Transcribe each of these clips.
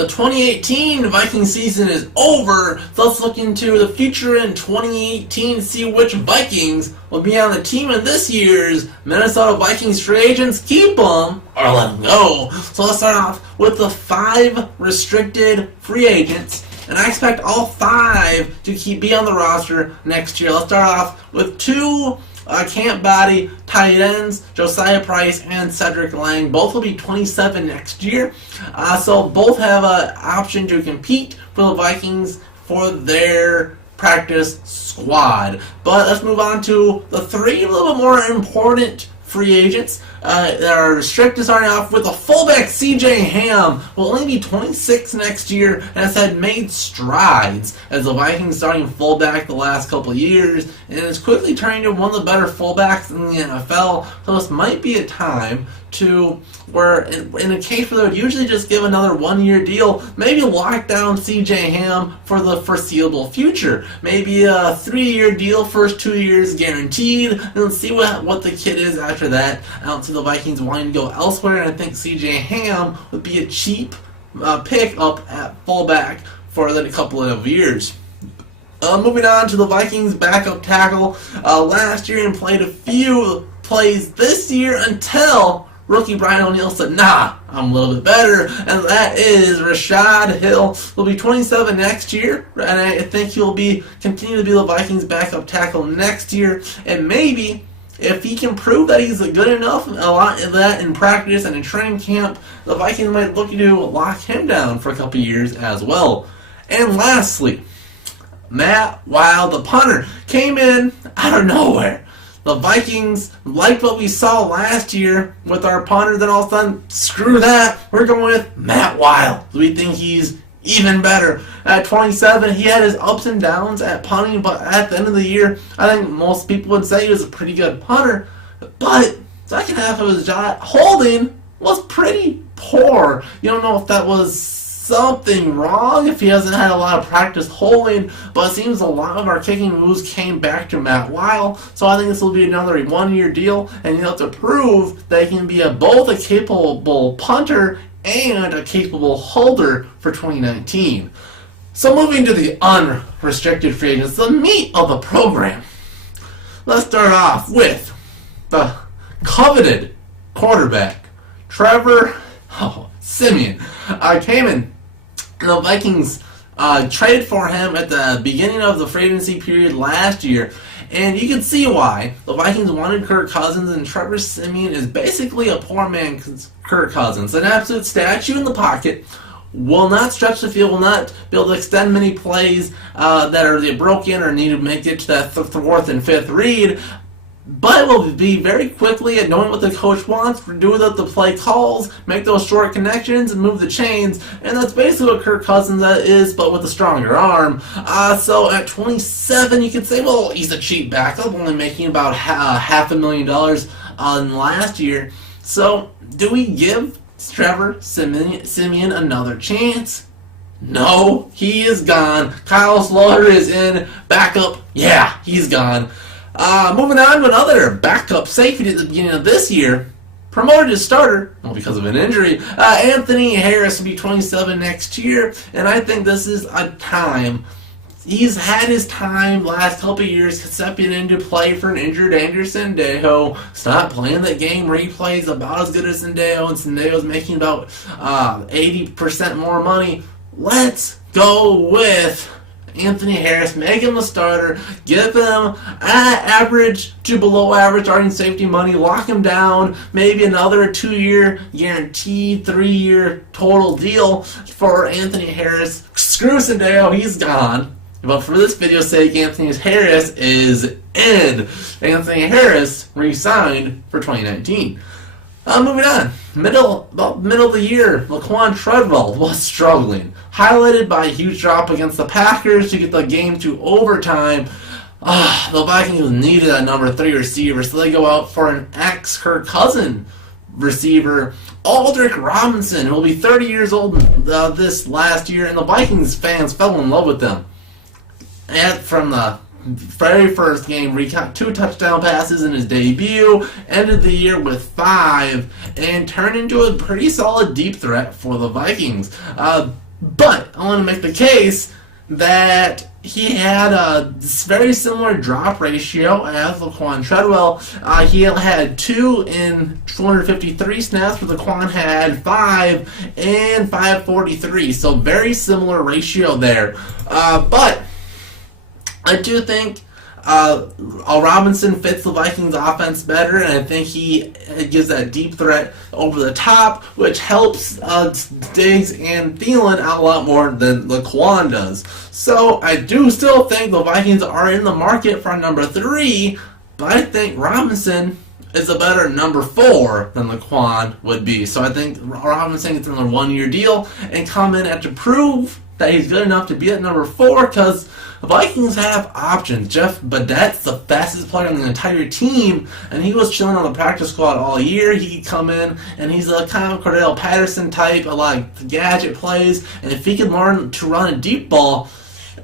The 2018 Viking season is over, so let's look into the future in 2018, see which Vikings will be on the team in this year's Minnesota Vikings free agents, keep them or let them go. So let's start off with the 5 restricted free agents, and I expect all 5 to be on the roster next year. Let's start off with 2 camp body tight ends, Josiah Price and Cedric Lang. Both will be 27 next year. So both have an option to compete for the Vikings for their practice squad. But let's move on to the 3 a little bit more important free agents that are restricted, starting off with the fullback CJ Ham. Will only be 26 next year and has had made strides as the Vikings starting fullback the last couple of years and is quickly turning into one of the better fullbacks in the NFL. So this might be a time to where, in a case where they would usually just give another 1-year deal, maybe lock down CJ Ham for the foreseeable future. Maybe a 3-year deal, first 2 years guaranteed, and let's see what the kid is after that. I don't see the Vikings wanting to go elsewhere, and I think CJ Ham would be a cheap pick up at fullback for a couple of years. Moving on to the Vikings backup tackle. Last year and played a few plays this year until rookie Brian O'Neill said, nah, I'm a little bit better, and that is Rashad Hill. He'll be 27 next year, and I think he'll continue to be the Vikings backup tackle next year, and maybe if he can prove that he's good enough, a lot of that in practice and in training camp, the Vikings might look to lock him down for a couple years as well. And lastly, Matt Wild, the punter, came in out of nowhere. The Vikings liked what we saw last year with our punter, then all of a sudden, screw that, we're going with Matt Wild. We think he's even better. At 27, he had his ups and downs at punting, but at the end of the year, I think most people would say he was a pretty good punter. But second half of his job, holding was pretty poor. You don't know if that was something wrong, if he hasn't had a lot of practice holding, but it seems a lot of our kicking moves came back to Matt Wild, so I think this will be another 1-year deal, and you have to prove that he can be both a capable punter and a capable holder for 2019. So moving to the unrestricted free agents, the meat of the program. Let's start off with the coveted quarterback, Trevor Siemian. Came in. The Vikings traded for him at the beginning of the free agency period last year, and you can see why. The Vikings wanted Kirk Cousins, and Trevor Siemian is basically a poor man's Kirk Cousins, an absolute statue in the pocket, will not stretch the field, will not be able to extend many plays that are broken or need to make it to that 4th and 5th read, but will be very quickly at knowing what the coach wants, do the play calls, make those short connections, and move the chains. And that's basically what Kirk Cousins is, but with a stronger arm. So at 27, you could say, well, he's a cheap backup, only making about $500,000 last year. So do we give Trevor Siemian another chance? No, he is gone. Kyle Slaughter is in. Backup, yeah, he's gone. Moving on to another backup safety at the beginning of this year, promoted to starter, well, because of an injury. Anthony Harris will be 27 next year, and I think this is a time. He's had his time last couple of years stepping into play for an injured Andrew Sendejo. Stop playing that game where he plays about as good as Sendejo, and Sendejo's making about 80% more money. Let's go with Anthony Harris, make him a starter, give him average to below average starting safety money, lock him down, maybe another 2-year guaranteed, 3-year total deal for Anthony Harris. Screw Sendejo, he's gone. But for this video's sake, Anthony Harris is in. Anthony Harris re-signed for 2019. Moving on, about middle of the year, Laquan Treadwell was struggling, highlighted by a huge drop against the Packers to get the game to overtime. The Vikings needed a number 3 receiver, so they go out for an ex-Kirk Cousins receiver, Aldrick Robinson, who will be 30 years old this last year, and the Vikings fans fell in love with them. And from the very first game where he caught 2 touchdown passes in his debut, ended the year with 5, and turned into a pretty solid deep threat for the Vikings. But I want to make the case that he had a very similar drop ratio as Laquan Treadwell. He had 2 in 253 snaps, but Laquan had 5 in 543. So very similar ratio there. But I do think Robinson fits the Vikings offense better, and I think he gives that deep threat over the top, which helps Diggs and Thielen out a lot more than Laquan does. So I do still think the Vikings are in the market for number 3, but I think Robinson is a better number 4 than Laquan would be. So I think Robinson gets another 1-year deal and come in and to prove that he's good enough to be at number 4, because the Vikings have options. Jeff Badette's the fastest player on the entire team, and he was chilling on the practice squad all year. He could come in, and he's a kind of Cordell Patterson type, a lot of gadget plays, and if he could learn to run a deep ball,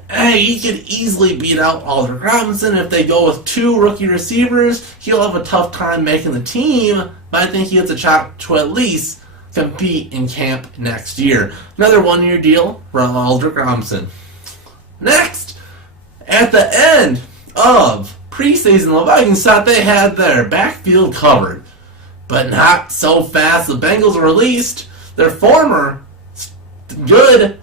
hey, he could easily beat out Aldrick Robinson. If they go with 2 rookie receivers, he'll have a tough time making the team, but I think he has a shot to at least compete in camp next year. Another 1-year deal for Aldrick Robinson. Next, at the end of preseason, the Vikings thought they had their backfield covered, but not so fast. The Bengals released their former good,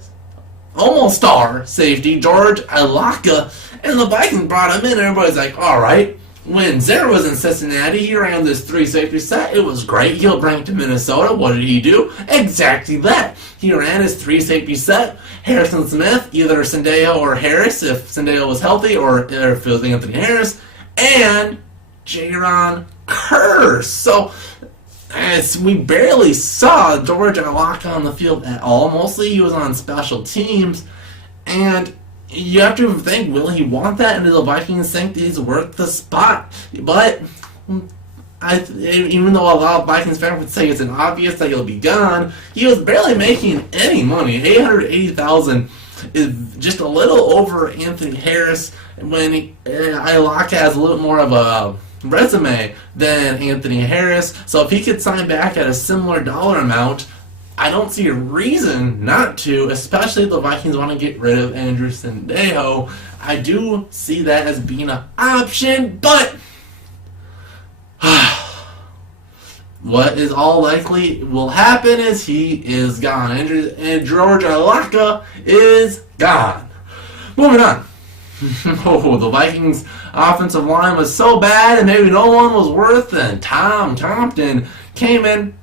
almost star safety, George Alaka, and the Vikings brought him in. Everybody's like, all right. When Zare was in Cincinnati, he ran this 3-safety set. It was great. He'll bring it to Minnesota. What did he do? Exactly that. He ran his 3-safety set. Harrison Smith, either Sendejo or Harris, if Sendejo was healthy, or if it was Anthony Harris, and Jaron Kearse. So, as we barely saw George Alaka on the field at all. Mostly he was on special teams, and you have to think, will he want that? And do the Vikings think that he's worth the spot? But even though a lot of Vikings fans would say it's an obvious that he'll be gone, he was barely making any money. $880,000 is just a little over Anthony Harris, when Alaka has a little more of a resume than Anthony Harris. So if he could sign back at a similar dollar amount, I don't see a reason not to, especially if the Vikings want to get rid of Andrew Sendejo. I do see that as being an option, but what is all likely will happen is he is gone. And George Alaka is gone. Moving on. The Vikings' offensive line was so bad, and maybe no one was worth it. Tom Compton came in.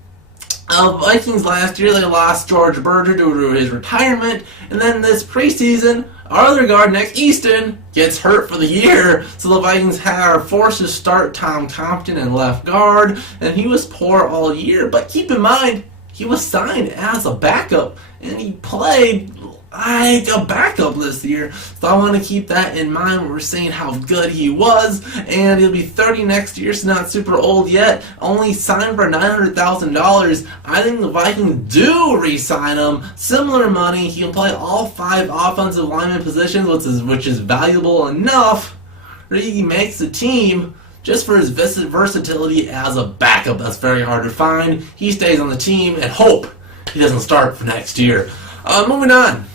Vikings last year, they lost George Berger due to his retirement, and then this preseason, our other guard, Nick Easton, gets hurt for the year, so the Vikings are forced to start Tom Compton in left guard, and he was poor all year. But keep in mind, he was signed as a backup, and he played like a backup this year. So I want to keep that in mind when we're saying how good he was. And he'll be 30 next year, so not super old yet. Only signed for $900,000. I think the Vikings do re-sign him. Similar money. He'll play all 5 offensive lineman positions, which is valuable enough that he makes the team. Just for his versatility as a backup, that's very hard to find. He stays on the team and hope he doesn't start for next year. Moving on.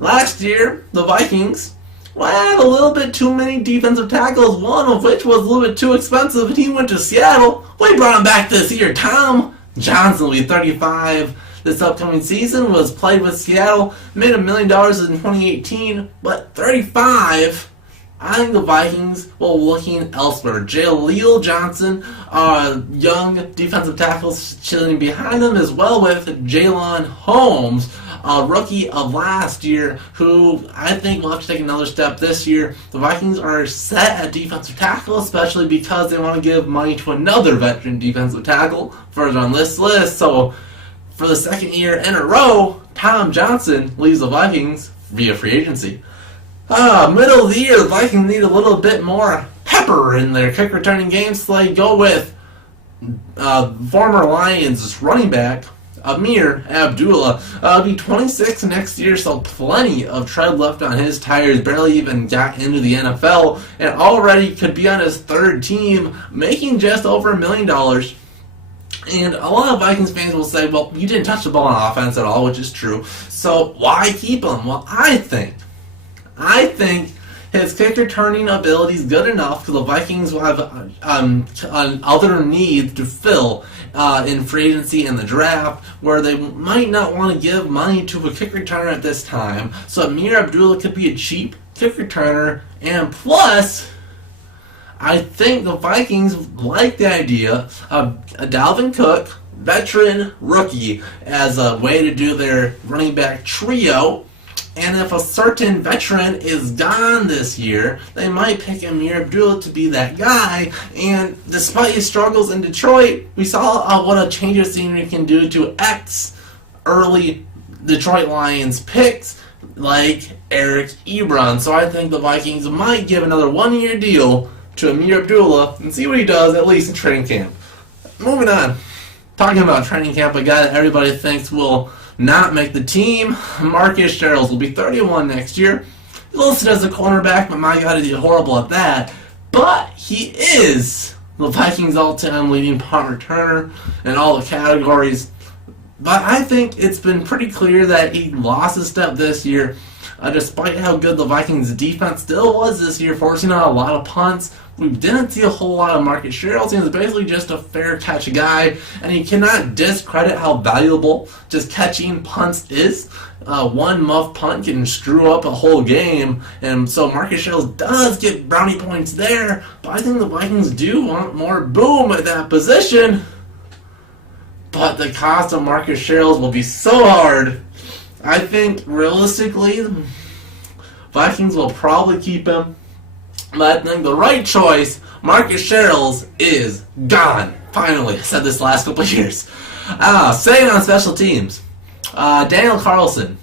Last year, the Vikings had a little bit too many defensive tackles, one of which was a little bit too expensive, and he went to Seattle. We brought him back this year. Tom Johnson will be 35 this upcoming season, was played with Seattle, made $1 million in 2018, but 35, I think the Vikings will be looking elsewhere. Jaleel Johnson, young defensive tackles chilling behind him, as well with Jalen Holmes, a rookie of last year, who I think will have to take another step this year. The Vikings are set at defensive tackle, especially because they want to give money to another veteran defensive tackle further on this list. So for the second year in a row, Tom Johnson leaves the Vikings via free agency. Middle of the year, the Vikings need a little bit more pepper in their kick returning game, so they go with former Lions running back Amir Abdullah. Will be 26 next year, so plenty of tread left on his tires. Barely even got into the NFL, and already could be on his third team, making just over $1 million. And a lot of Vikings fans will say, well, you didn't touch the ball on offense at all, which is true. So why keep him? Well, I think his kick returning ability is good enough because the Vikings will have other needs to fill in free agency and the draft, where they might not want to give money to a kick returner at this time. So Amir Abdullah could be a cheap kick returner, and plus, I think the Vikings like the idea of a Dalvin Cook, veteran rookie, as a way to do their running back trio. And if a certain veteran is gone this year, they might pick Amir Abdullah to be that guy. And despite his struggles in Detroit, we saw what a change of scenery can do to early Detroit Lions picks like Eric Ebron. So I think the Vikings might give another one-year deal to Amir Abdullah and see what he does, at least in training camp. Moving on. Talking about training camp, a guy that everybody thinks will not make the team. Marcus Sherels will be 31 next year. He's listed as a cornerback, but my God, he's horrible at that. But he is the Vikings' all-time leading punt returner in all the categories. But I think it's been pretty clear that he lost his step this year, despite how good the Vikings' defense still was this year, forcing out a lot of punts. We didn't see a whole lot of Marcus Sherels. He was basically just a fair catch guy, and you cannot discredit how valuable just catching punts is. One muff punt can screw up a whole game, and so Marcus Sherels does get brownie points there, but I think the Vikings do want more boom at that position. But the cost of Marcus Sherels will be so hard. I think, realistically, Vikings will probably keep him. But I think the right choice, Marcus Sherels, is gone. Finally, I said this last couple of years. Staying on special teams. Daniel Carlson.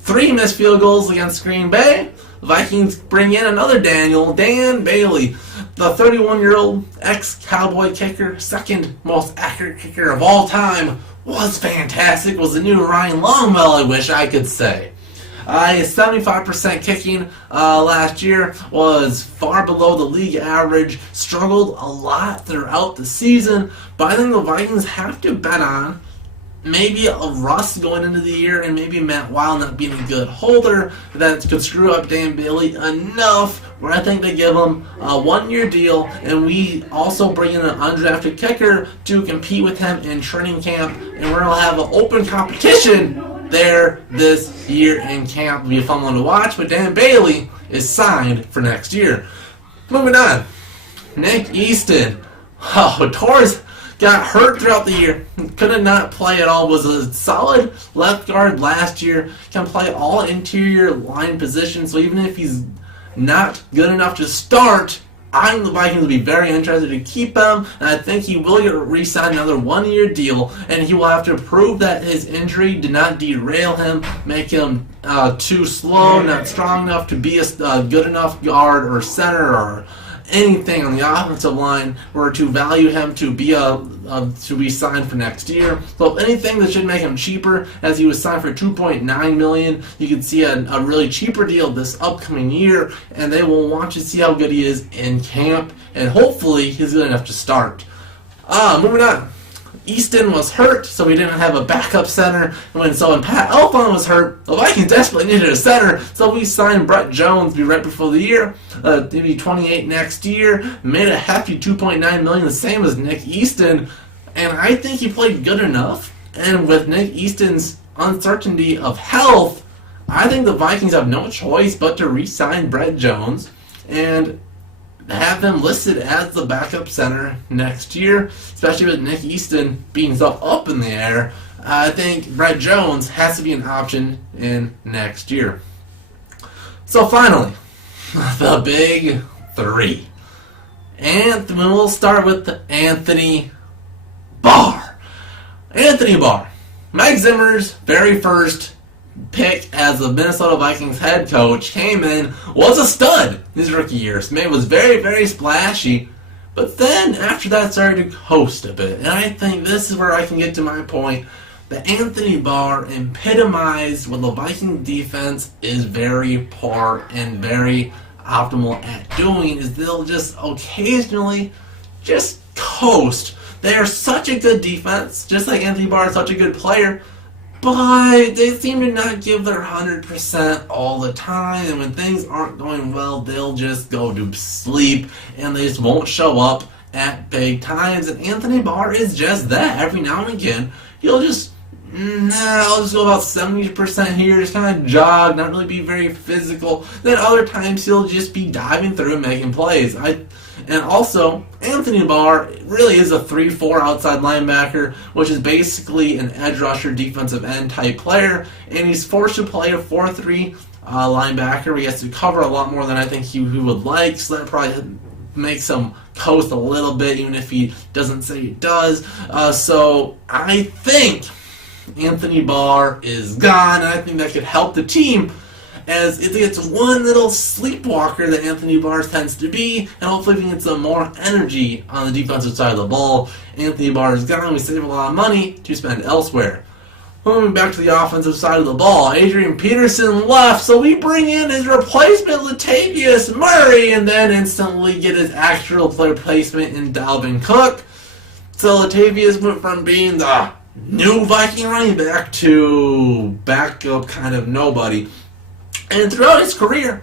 3 missed field goals against Green Bay. The Vikings bring in another Daniel, Dan Bailey. The 31-year-old ex-Cowboy kicker, second most accurate kicker of all time, was fantastic. Was the new Ryan Longwell, I wish I could say. His 75% kicking last year was far below the league average. Struggled a lot throughout the season, but I think the Vikings have to bet on maybe a rust going into the year, and maybe Matt Wild not being a good holder that could screw up Dan Bailey enough where I think they give him a 1-year deal, and we also bring in an undrafted kicker to compete with him in training camp, and we're going to have an open competition there this year in camp. It'll be a fun one to watch, but Dan Bailey is signed for next year. Moving on. Nick Easton. Torres got hurt throughout the year. Could not play at all. Was a solid left guard last year. Can play all interior line positions. So even if he's not good enough to start, I think the Vikings will be very interested to keep him, and I think he will get re-signed another 1-year deal, and he will have to prove that his injury did not derail him, make him too slow, not strong enough to be a good enough guard or center or anything on the offensive line, or to value him to be signed for next year. So if anything, that should make him cheaper, as he was signed for $2.9 million. You can see a really cheaper deal this upcoming year, and they will want to see how good he is in camp, and hopefully he's good enough to start. Moving on. Easton was hurt, so we didn't have a backup center. When Pat Elflein was hurt, the Vikings desperately needed a center, so we signed Brett Jones right before the year. He'll be 28 next year. Made a hefty $2.9 million, the same as Nick Easton, and I think he played good enough. And with Nick Easton's uncertainty of health, I think the Vikings have no choice but to re-sign Brett Jones and have him listed as the backup center next year, especially with Nick Easton being so up in the air. I think Brett Jones has to be an option in next year. So finally, the big 3. And we'll start with Anthony Barr. Anthony Barr, Mike Zimmer's very first pick as the Minnesota Vikings head coach, came in, was a stud his rookie year. Man was very, very splashy, but then after that started to coast a bit. And I think this is where I can get to my point that Anthony Barr epitomized what the Viking defense is very poor and very optimal at doing, is they'll just occasionally just coast They are such a good defense, just like Anthony Barr is such a good player, but they seem to not give their 100% all the time, and when things aren't going well, they'll just go to sleep, and they just won't show up at big times, and Anthony Barr is just that. Every now and again, he'll just, I'll just go about 70% here, just kind of jog, not really be very physical. Then other times, he'll just be diving through and making plays. And also, Anthony Barr really is a 3-4 outside linebacker, which is basically an edge rusher, defensive end type player, and he's forced to play a 4-3 linebacker. He has to cover a lot more than I think he would like, so that probably makes him coast a little bit, even if he doesn't say he does. So I think Anthony Barr is gone, and I think that could help the team, as it's one little sleepwalker that Anthony Barr tends to be, and hopefully we can get some more energy on the defensive side of the ball. Anthony Barr is gone, we save a lot of money to spend elsewhere. Moving back to the offensive side of the ball, Adrian Peterson left, so we bring in his replacement, Latavius Murray, and then instantly get his actual replacement in Dalvin Cook. So Latavius went from being the new Viking running back to backup kind of nobody. And throughout his career,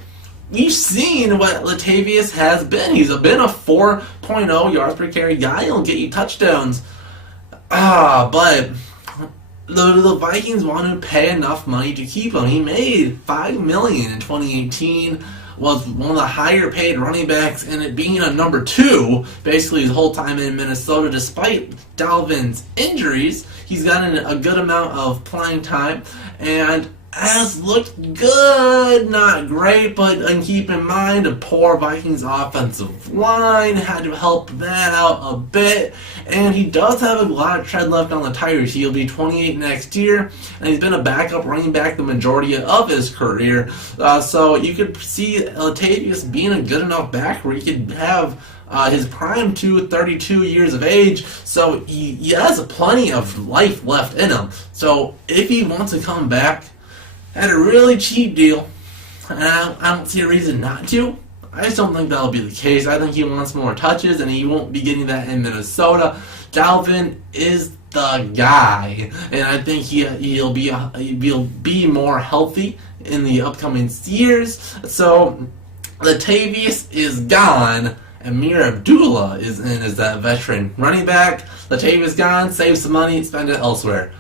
we've seen what Latavius has been. He's been a 4.0 yards per carry guy. He'll get you touchdowns. But the Vikings want to pay enough money to keep him. He made $5 million in 2018. Was one of the higher paid running backs, and it being a number 2 basically his whole time in Minnesota. Despite Dalvin's injuries, he's gotten a good amount of playing time and has looked good, not great, but keep in mind a poor Vikings offensive line had to help that out a bit, and he does have a lot of tread left on the tires. He'll be 28 next year, and he's been a backup running back the majority of his career, so you could see Latavius being a good enough back where he could have his prime to 32 years of age, so he has plenty of life left in him. So if he wants to come back at a really cheap deal, and I don't see a reason not to. I just don't think that'll be the case. I think he wants more touches, and he won't be getting that in Minnesota. Dalvin is the guy, and I think he'll be more healthy in the upcoming years. So Latavius is gone, and Amir Abdullah is in as that veteran running back. Latavius gone, save some money, spend it elsewhere.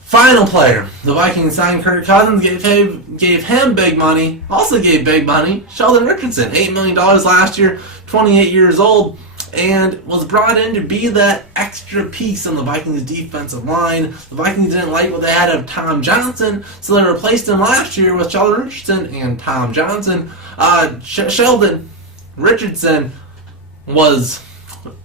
Final player, the Vikings signed Kirk Cousins, gave him big money, also gave big money, Sheldon Richardson, $8 million last year, 28 years old, and was brought in to be that extra piece on the Vikings defensive line. The Vikings didn't like what they had of Tom Johnson, so they replaced him last year with Sheldon Richardson and Tom Johnson. Sheldon Richardson was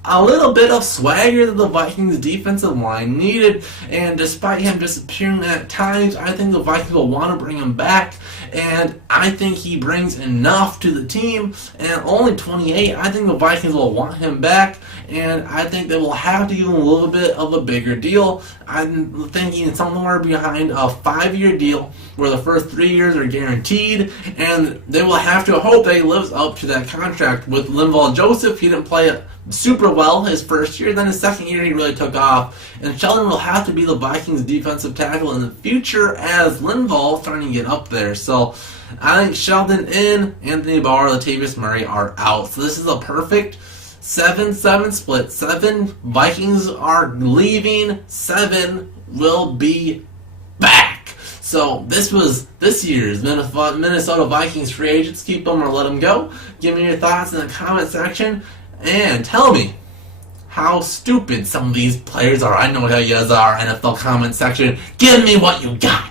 a little bit of swagger that the Vikings defensive line needed, and despite him disappearing at times, I think the Vikings will want to bring him back, and I think he brings enough to the team, and only 28, I think the Vikings will want him back, and I think they will have to give him a little bit of a bigger deal. I'm thinking somewhere behind a 5-year deal where the first 3 years are guaranteed, and they will have to hope that he lives up to that contract. With Linval Joseph, he didn't play it super well his first year, then his second year he really took off, and Sheldon will have to be the Vikings defensive tackle in the future as Linval starting to get up there. So I think Sheldon in, Anthony Barr, Latavius Murray are out. So this is a perfect 7-7 split. 7 Vikings are leaving, 7 will be back. So this was this year's Minnesota Vikings free agents. Keep them or let them go. Give me your thoughts in the comment section. And tell me how stupid some of these players are. I know how you guys are, NFL comment section. Give me what you got.